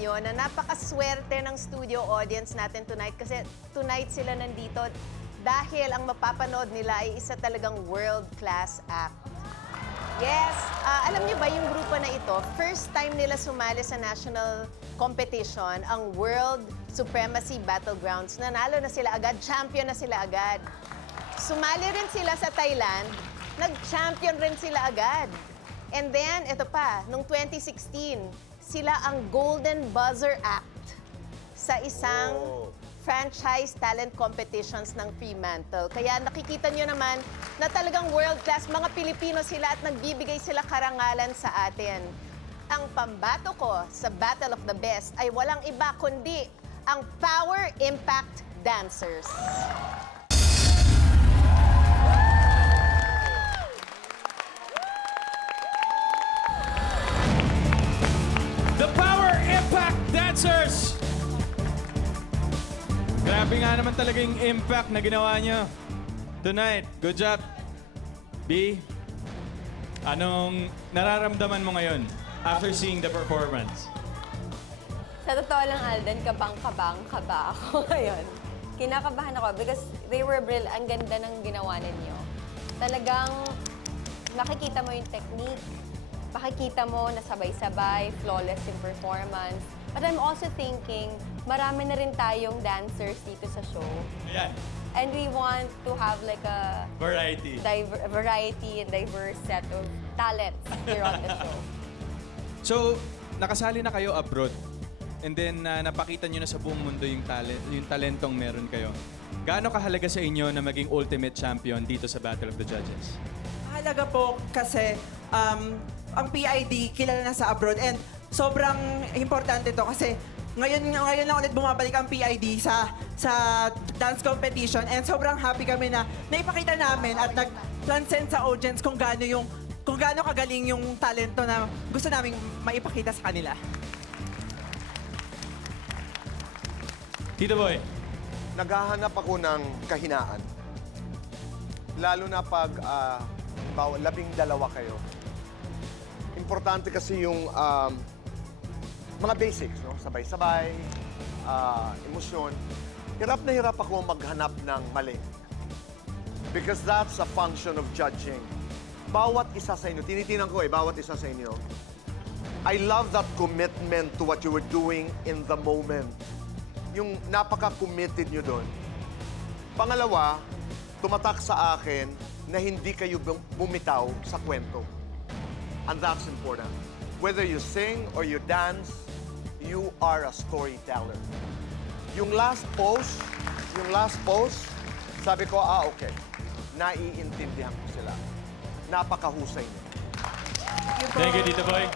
nyo na napakaswerte ng studio audience natin tonight kasi tonight sila nandito dahil ang mapapanood nila ay isa talagang world-class act. Yes, alam niyo ba yung grupo na ito, first time nila sumali sa national competition, ang World Supremacy Battlegrounds. Nanalo na sila agad, champion na sila agad. Sumali rin sila sa Thailand, nag-champion rin sila agad. And then, ito pa, noong 2016, sila ang Golden Buzzer Act sa isang franchise talent competitions ng Fremantle. Kaya nakikita nyo naman na talagang world-class mga Pilipino sila at nagbibigay sila karangalan sa atin. Ang pambato ko sa Battle of the Best ay walang iba kundi ang Power Impact Dancers. The Power Impact Dancers! Grabe nga naman talaga yung impact na ginawa nyo tonight. Good job. B, anong nararamdaman mo ngayon after seeing the performance? Sa totoo lang, Alden, kabang-kabang kaba ako ngayon. Kinakabahan ako because they were brilliant. Ang ganda ng ginawa ninyo. Talagang makikita mo yung technique. Makikita mo na sabay-sabay, flawless yung performance. But I'm also thinking, marami na rin tayong dancers dito sa show. Ayan. And we want to have like a Variety. variety and diverse set of talents here on the show. So, nakasali na kayo abroad. And then, napakita nyo na sa buong mundo yung talentong meron kayo. Gaano kahalaga sa inyo na maging ultimate champion dito sa Battle of the Judges? Mahalaga po kasi ang PID kilala na sa abroad and sobrang importante to kasi ngayon lang ulit bumabalik ang PID sa dance competition and sobrang happy kami na naipakita namin at nag-transcend sa audience kung gaano kagaling yung talento na gusto naming maipakita sa kanila. Tito Boy. Naghahanap ako ng kahinaan. Lalo na pag 12 kayo. Importante kasi yung mga basics, no? Sabay-sabay, emosyon. Hirap na hirap ako maghanap ng mali. Because that's a function of judging. Bawat isa sa inyo, tinitinan ko bawat isa sa inyo. I love that commitment to what you were doing in the moment. Yung napaka-committed nyo doon. Pangalawa, tumatak sa akin na hindi kayo bumitaw sa kwento. And that's important. Whether you sing or you dance, you are a storyteller. Yung last pose, sabi ko, okay, naiintindihan ko sila. Napakahusay niyo. Thank you, Tito Boy.